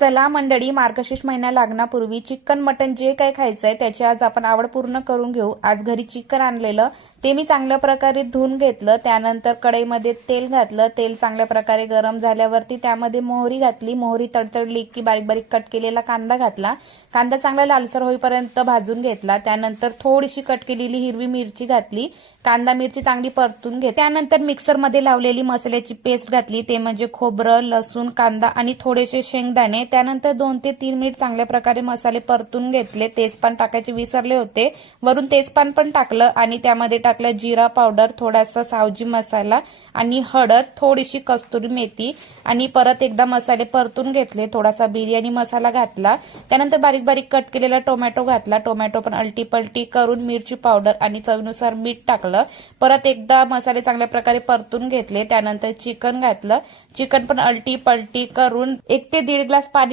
चला मंडळी, मार्गशीर्ष महिना लागण्यापूर्वी चिकन मटन जे काही खायचंय त्याची आज आपण आवड पूर्ण करून घेऊ। आज घरी चिकन आणलेलं ते मी चांगल्या प्रकारे धुवून घेतलं। त्यानंतर कढईमध्ये तेल घातलं। तेल चांगल्या प्रकारे गरम झाल्यावरती त्यामध्ये मोहरी घातली। मोहरी तडतडली की बारीक बारीक कट केलेला कांदा घातला। कांदा चांगला लालसर होईपर्यंत भाजून घेतला। त्यानंतर थोडीशी कट केलेली हिरवी मिरची घातली। कांदा मिरची चांगली परतून घेतली। त्यानंतर मिक्सरमध्ये लावलेली मसाल्याची पेस्ट घातली, ते म्हणजे खोबरं, लसूण, कांदा आणि थोडेसे शेंगदाणे। त्यानंतर 2 ते 3 मिनिट चांगल्या प्रकारे मसाले परतून घेतले। तेजपान टाकायचे विसरले होते, वरून तेजपान पण टाकलं आणि त्यामध्ये टाकलं जिरा पावडर, थोडासा सावजी मसाला आणि हळद, थोडीशी कस्तुरी मेथी आणि परत एकदा मसाले परतून घेतले। थोडासा बिर्याणी मसाला घातला। त्यानंतर बारीक बारीक कट केलेला टोमॅटो घातला। टोमॅटो पण अलटी पलटी करून मिरची पावडर आणि चवीनुसार मीठ टाकलं। परत एकदा मसाले चांगल्या प्रकारे परतून घेतले। त्यानंतर चिकन घातलं। चिकन पण अलटी पलटी करून 1 ते 1.5 ग्लास पाणी